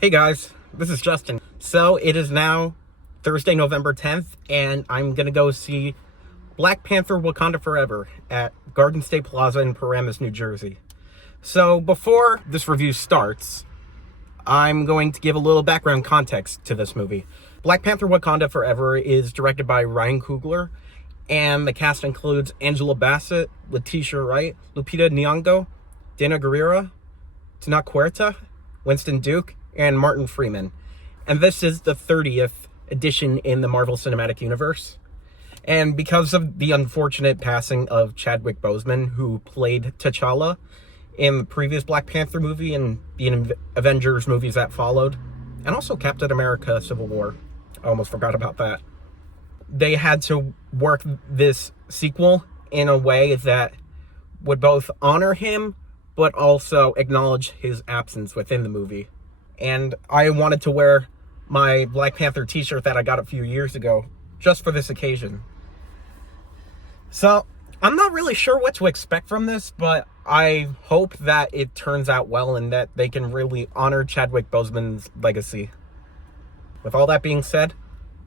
Hey guys, this is Justin. So it is now Thursday, November 10th, and I'm gonna go see Black Panther Wakanda Forever at Garden State Plaza in Paramus, New Jersey. So before this review starts, I'm going to give a little background context to this movie. Black Panther Wakanda Forever is directed by Ryan Coogler, and the cast includes Angela Bassett, Letitia Wright, Lupita Nyong'o, Dana Guerrera, Tenoch Huerta, Winston Duke, and Martin Freeman. And this is the 30th edition in the Marvel Cinematic Universe. And because of the unfortunate passing of Chadwick Boseman, who played T'Challa in the previous Black Panther movie and the Avengers movies that followed, and also Captain America Civil War. I almost forgot about that. They had to work this sequel in a way that would both honor him, but also acknowledge his absence within the movie. And I wanted to wear my Black Panther t-shirt that I got a few years ago, just for this occasion. So, I'm not really sure what to expect from this, but I hope that it turns out well and that they can really honor Chadwick Boseman's legacy. With all that being said,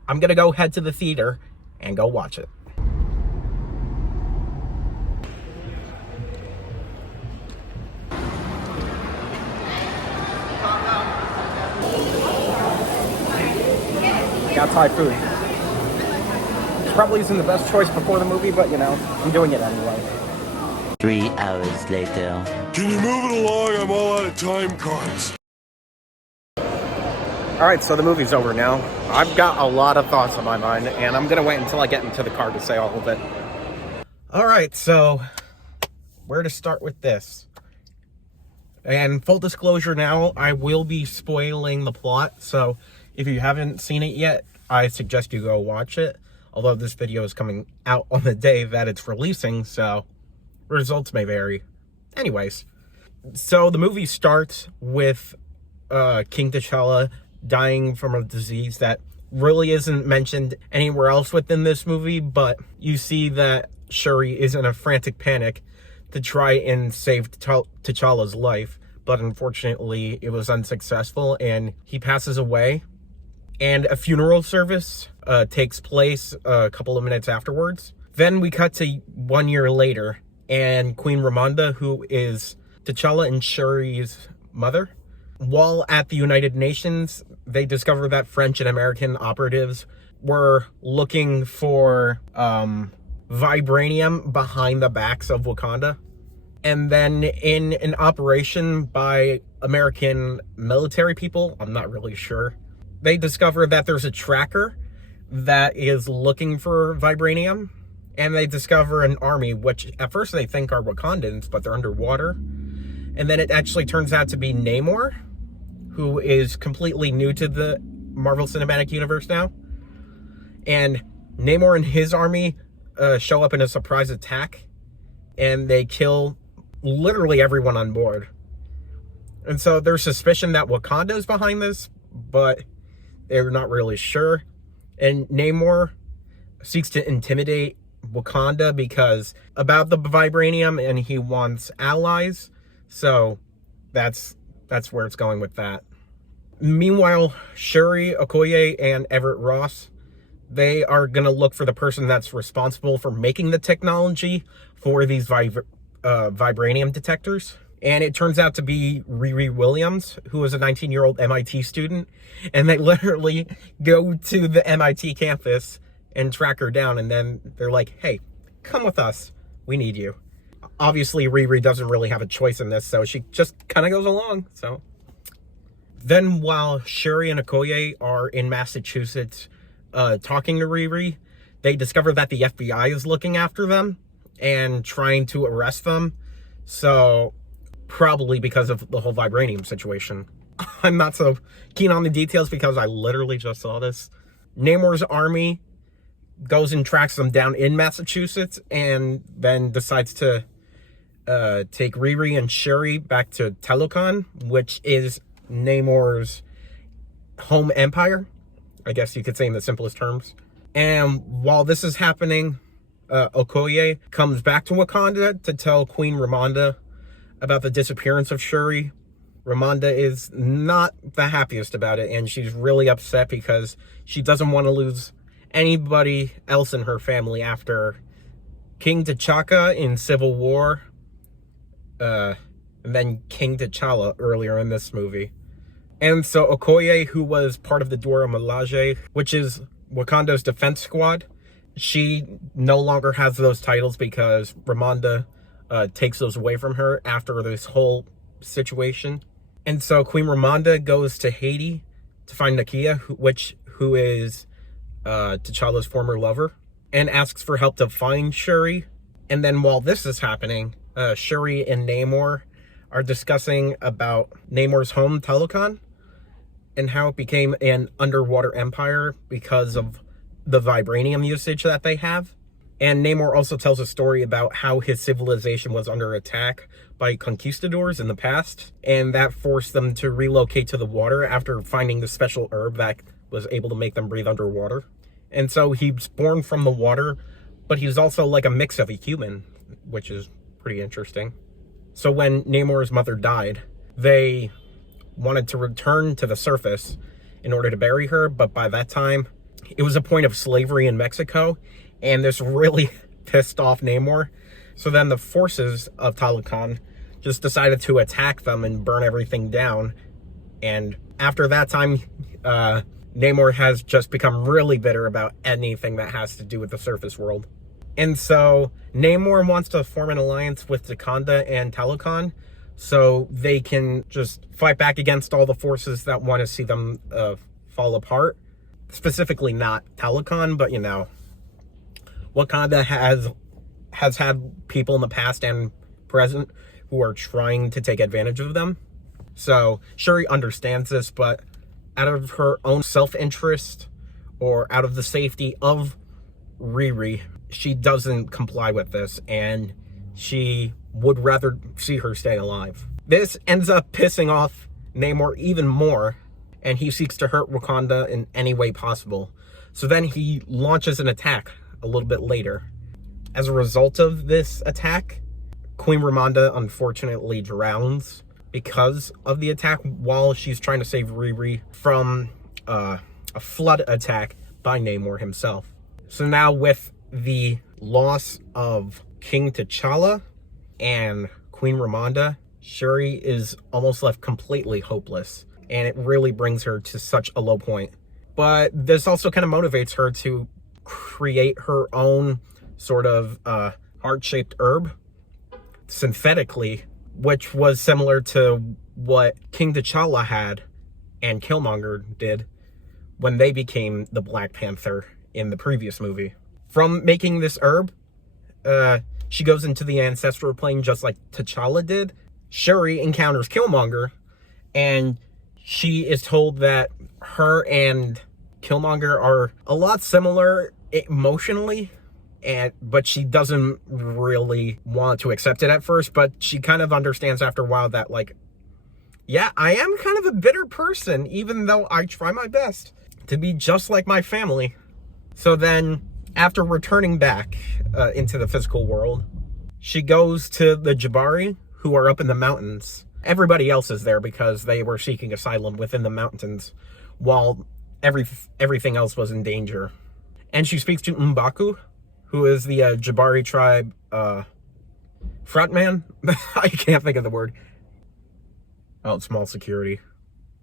I'm gonna go head to the theater and go watch it. Got Thai food. Probably isn't the best choice before the movie, but you know, I'm doing it anyway. 3 hours later. Can you move it along? I'm all out of time cards. Alright, so the movie's over now. I've got a lot of thoughts on my mind, and I'm gonna wait until I get into the car to say all of it. Alright, so where to start with this? And full disclosure now, I will be spoiling the plot, so if you haven't seen it yet, I suggest you go watch it. Although this video is coming out on the day that it's releasing, so results may vary. Anyways, so the movie starts with King T'Challa dying from a disease that really isn't mentioned anywhere else within this movie, but you see that Shuri is in a frantic panic to try and save T'Challa's life, but unfortunately it was unsuccessful and he passes away. And a funeral service takes place a couple of minutes afterwards. Then we cut to 1 year later, and Queen Ramonda, who is T'Challa and Shuri's mother, while at the United Nations, they discover that French and American operatives were looking for vibranium behind the backs of Wakanda. And then in an operation by American military people, I'm not really sure, they discover that there's a tracker that is looking for vibranium, and they discover an army, which at first they think are Wakandans, but they're underwater. And then it actually turns out to be Namor, who is completely new to the Marvel Cinematic Universe now. And Namor and his army show up in a surprise attack, and they kill literally everyone on board. And so there's suspicion that Wakanda is behind this, but they're not really sure. And Namor seeks to intimidate Wakanda because about the vibranium, and he wants allies. So that's where it's going with that. Meanwhile, Shuri, Okoye, and Everett Ross, they are going to look for the person that's responsible for making the technology for these vibranium detectors. And it turns out to be Riri Williams, who is a 19-year-old MIT student. And they literally go to the MIT campus and track her down. And then they're like, hey, come with us. We need you. Obviously, Riri doesn't really have a choice in this, so she just kind of goes along. So then while Shuri and Okoye are in Massachusetts talking to Riri, they discover that the FBI is looking after them and trying to arrest them. So probably because of the whole vibranium situation. I'm not so keen on the details because I literally just saw this. Namor's army goes and tracks them down in Massachusetts and then decides to take Riri and Shuri back to Talokan, which is Namor's home empire, I guess you could say in the simplest terms. And while this is happening, Okoye comes back to Wakanda to tell Queen Ramonda about the disappearance of Shuri, Ramonda is not the happiest about it, and she's really upset because she doesn't want to lose anybody else in her family after King T'Chaka in Civil War, and then King T'Challa earlier in this movie. And so Okoye, who was part of the Dora Milaje, which is Wakanda's defense squad, she no longer has those titles because Ramonda takes those away from her after this whole situation. And so Queen Ramonda goes to Haiti to find Nakia, who is T'Challa's former lover, and asks for help to find Shuri. And then while this is happening, Shuri and Namor are discussing about Namor's home, Talokan, and how it became an underwater empire because of the vibranium usage that they have. And Namor also tells a story about how his civilization was under attack by conquistadors in the past, and that forced them to relocate to the water after finding the special herb that was able to make them breathe underwater. And so he's born from the water, but he's also like a mix of a human, which is pretty interesting. So when Namor's mother died, they wanted to return to the surface in order to bury her, but by that time, it was a point of slavery in Mexico, and this really pissed off Namor. So then the forces of Talokan just decided to attack them and burn everything down. And after that time, Namor has just become really bitter about anything that has to do with the surface world. And so Namor wants to form an alliance with Wakanda and Talokan so they can just fight back against all the forces that want to see them fall apart. Specifically not Talokan, but, you know, Wakanda has had people in the past and present who are trying to take advantage of them. So Shuri understands this, but out of her own self-interest or out of the safety of Riri, she doesn't comply with this, and she would rather see her stay alive. This ends up pissing off Namor even more, and he seeks to hurt Wakanda in any way possible. So then he launches an attack a little bit later. As a result of this attack, Queen Ramonda unfortunately drowns because of the attack while she's trying to save Riri from a flood attack by Namor himself. So now with the loss of King T'Challa and Queen Ramonda, Shuri is almost left completely hopeless, and it really brings her to such a low point. But this also kind of motivates her to create her own sort of heart-shaped herb synthetically, which was similar to what King T'Challa had and Killmonger did when they became the Black Panther in the previous movie. From making this herb, she goes into the ancestral plane just like T'Challa did. Shuri encounters Killmonger, and she is told that her and Killmonger are a lot similar emotionally, but she doesn't really want to accept it at first, but she kind of understands after a while that, like, yeah, I am kind of a bitter person, even though I try my best to be just like my family. So then, after returning back into the physical world, she goes to the Jabari, who are up in the mountains. Everybody else is there because they were seeking asylum within the mountains, while everything else was in danger. And she speaks to M'Baku, who is the Jabari tribe frontman. I can't think of the word. Oh, small security.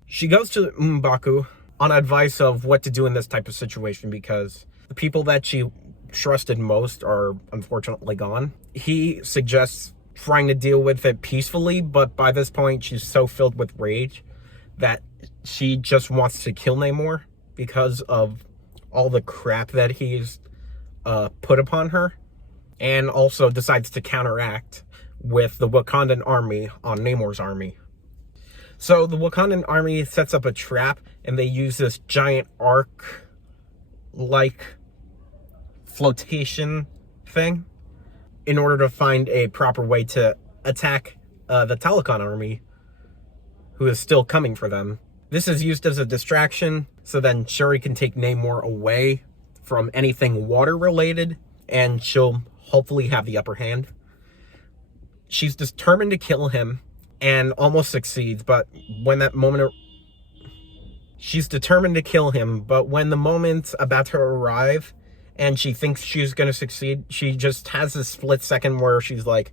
She goes to M'Baku on advice of what to do in this type of situation because the people that she trusted most are unfortunately gone. He suggests trying to deal with it peacefully, but by this point she's so filled with rage that she just wants to kill Namor because of all the crap that he's put upon her, and also decides to counteract with the Wakandan army on Namor's army. So the Wakandan army sets up a trap, and they use this giant arc-like flotation thing in order to find a proper way to attack the Talokan army, who is still coming for them. This is used as a distraction, so then Shuri can take Namor away from anything water-related, and she'll hopefully have the upper hand. She's determined to kill him, and almost succeeds, but when that moment, she's determined to kill him, but when the moment's about to arrive and she thinks she's going to succeed, she just has this split second where she's like,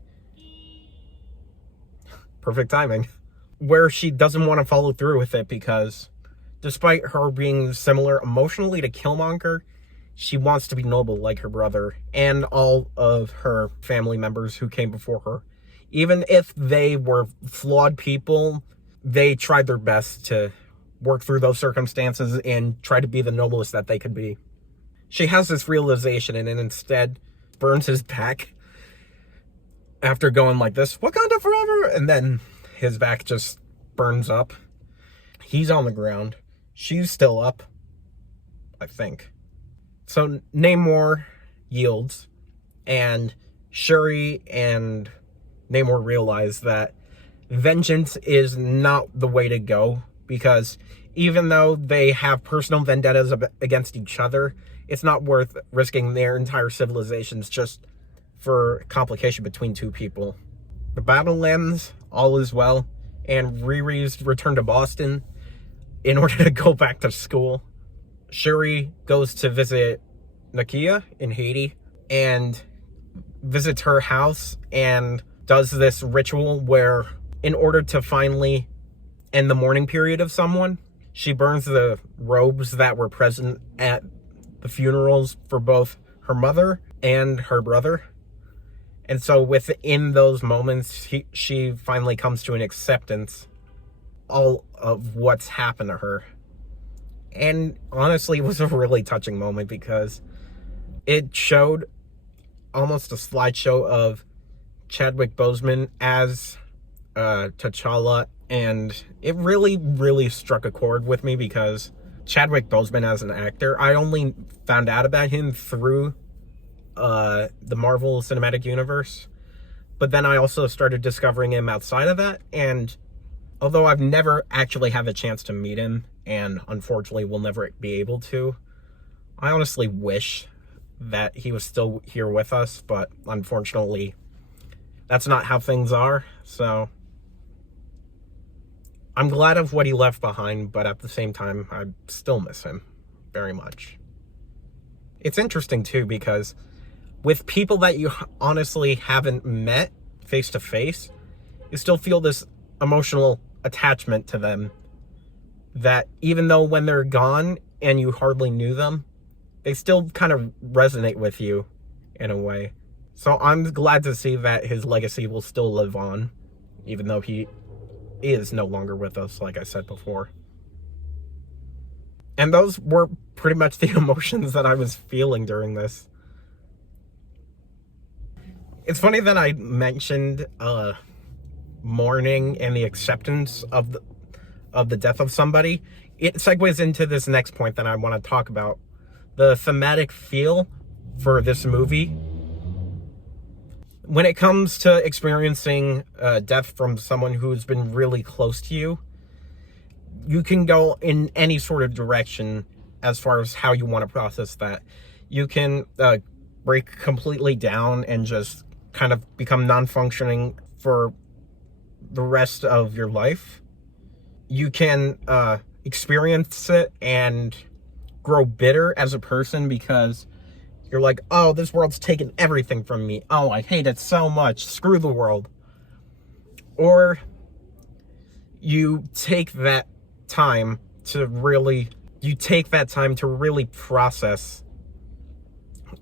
perfect timing, where she doesn't want to follow through with it because despite her being similar emotionally to Killmonger, she wants to be noble like her brother and all of her family members who came before her. Even if they were flawed people, they tried their best to work through those circumstances and try to be the noblest that they could be. She has this realization and then instead burns his back after going like this, Wakanda forever, and then his back just burns up. He's on the ground. She's still up, I think. So Namor yields, and Shuri and Namor realize that vengeance is not the way to go, because even though they have personal vendettas against each other, it's not worth risking their entire civilizations just for complication between two people. The battle ends, all is well, and Riri's returned to Boston in order to go back to school. Shuri goes to visit Nakia in Haiti and visits her house and does this ritual where in order to finally end the mourning period of someone, she burns the robes that were present at the funerals for both her mother and her brother. And so within those moments, she finally comes to an acceptance all of what's happened to her. And honestly, it was a really touching moment because it showed almost a slideshow of Chadwick Boseman as T'Challa, and it really, really struck a chord with me because Chadwick Boseman as an actor, I only found out about him through the Marvel Cinematic Universe, but then I also started discovering him outside of that, and although I've never actually had a chance to meet him, and unfortunately will never be able to, I honestly wish that he was still here with us, but unfortunately that's not how things are. So I'm glad of what he left behind, but at the same time I still miss him very much. It's interesting too because with people that you honestly haven't met face to face, you still feel this emotional attachment to them that even though when they're gone and you hardly knew them, they still kind of resonate with you in a way. So I'm glad to see that his legacy will still live on, even though he is no longer with us, like I said before. And those were pretty much the emotions that I was feeling during this. It's funny that I mentioned mourning and the acceptance of the death of somebody. It segues into this next point that I want to talk about. The thematic feel for this movie. When it comes to experiencing death from someone who's been really close to you, you can go in any sort of direction as far as how you want to process that. You can break completely down and just kind of become non-functioning for the rest of your life. You can experience it and grow bitter as a person because you're like, oh, this world's taken everything from me. Oh, I hate it so much. Screw the world. Or you take that time to really process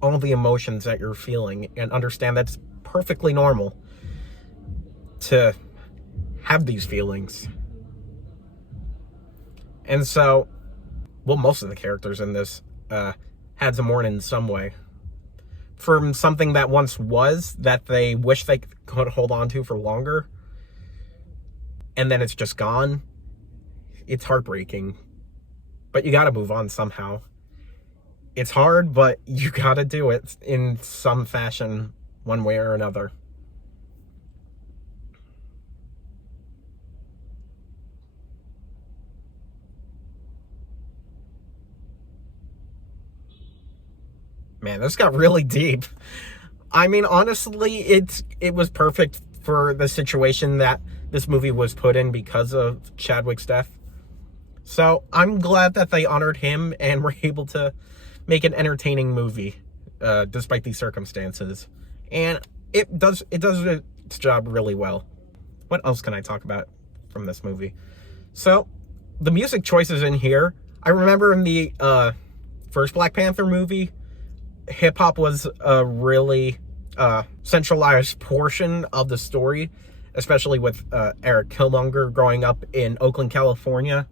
all the emotions that you're feeling and understand that's perfectly normal to have these feelings. And so, well, most of the characters in this had to mourn in some way from something that once was that they wish they could hold on to for longer, and then it's just gone. It's heartbreaking, but you gotta move on somehow. It's hard, but you gotta do it in some fashion, one way or another. Man, this got really deep. I mean, honestly, it was perfect for the situation that this movie was put in because of Chadwick's death. So I'm glad that they honored him and were able to make an entertaining movie, despite these circumstances. And it does its job really well. What else can I talk about from this movie? So, the music choices in here, I remember in the first Black Panther movie, hip-hop was a really centralized portion of the story, especially with Eric Killmonger growing up in Oakland, California.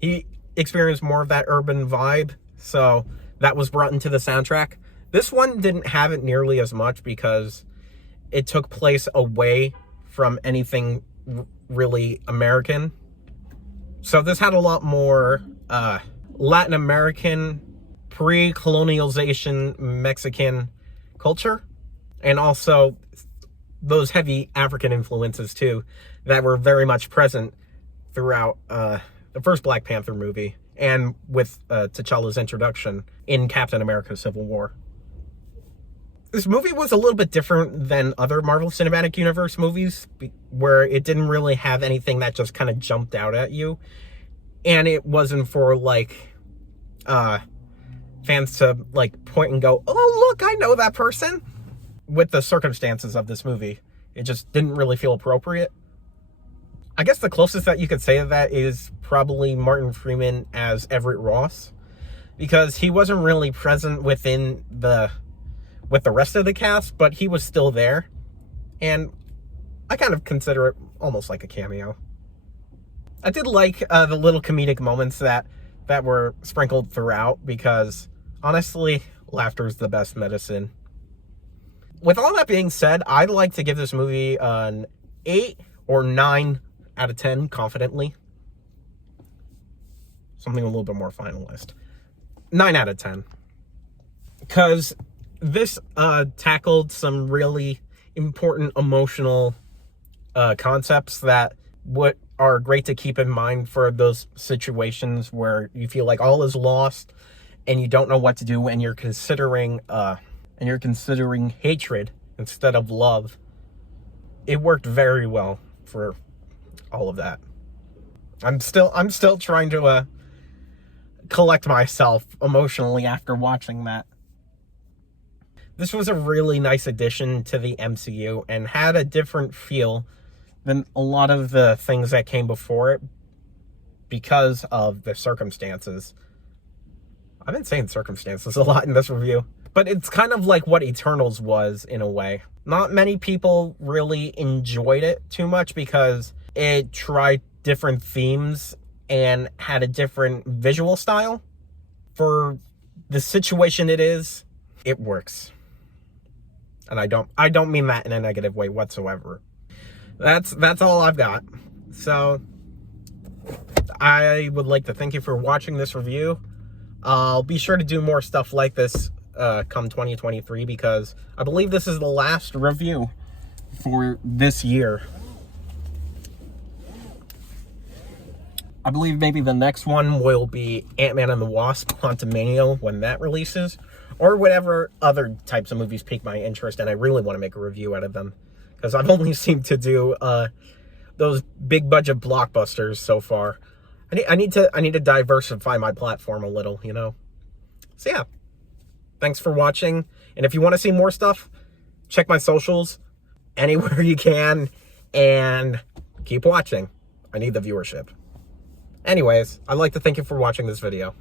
He experienced more of that urban vibe, so that was brought into the soundtrack. This one didn't have it nearly as much because it took place away from anything really American. So this had a lot more Latin American, pre-colonialization Mexican culture, and also those heavy African influences too that were very much present throughout the first Black Panther movie and with T'Challa's introduction in Captain America Civil War. This movie was a little bit different than other Marvel Cinematic Universe movies, where it didn't really have anything that just kind of jumped out at you. And it wasn't for, like, fans to, like, point and go, oh, look, I know that person. With the circumstances of this movie, it just didn't really feel appropriate. I guess the closest that you could say to that is probably Martin Freeman as Everett Ross, because he wasn't really present with the rest of the cast, but he was still there, and I kind of consider it almost like a cameo. I did like the little comedic moments that were sprinkled throughout, because honestly, laughter is the best medicine. With all that being said, I'd like to give this movie an 8 or 9 out of 10 confidently. Something a little bit more finalized. 9 out of 10. Because this tackled some really important emotional concepts that are great to keep in mind for those situations where you feel like all is lost and you don't know what to do, and you're considering hatred instead of love. It worked very well for all of that. I'm still trying to collect myself emotionally after watching that. This was a really nice addition to the MCU and had a different feel than a lot of the things that came before it because of the circumstances. I've been saying circumstances a lot in this review, but it's kind of like what Eternals was in a way. Not many people really enjoyed it too much because it tried different themes and had a different visual style. For the situation it works. And I don't mean that in a negative way whatsoever. That's all I've got. So I would like to thank you for watching this review. I'll be sure to do more stuff like this come 2023, because I believe this is the last review for this year. I believe maybe the next one will be Ant-Man and the Wasp: Quantumania when that releases, or whatever other types of movies pique my interest and I really want to make a review out of them, because I've only seemed to do those big budget blockbusters so far. I need to diversify my platform a little, you know. So yeah, thanks for watching, and if you want to see more stuff, check my socials anywhere you can, and keep watching. I need the viewership. Anyways, I'd like to thank you for watching this video.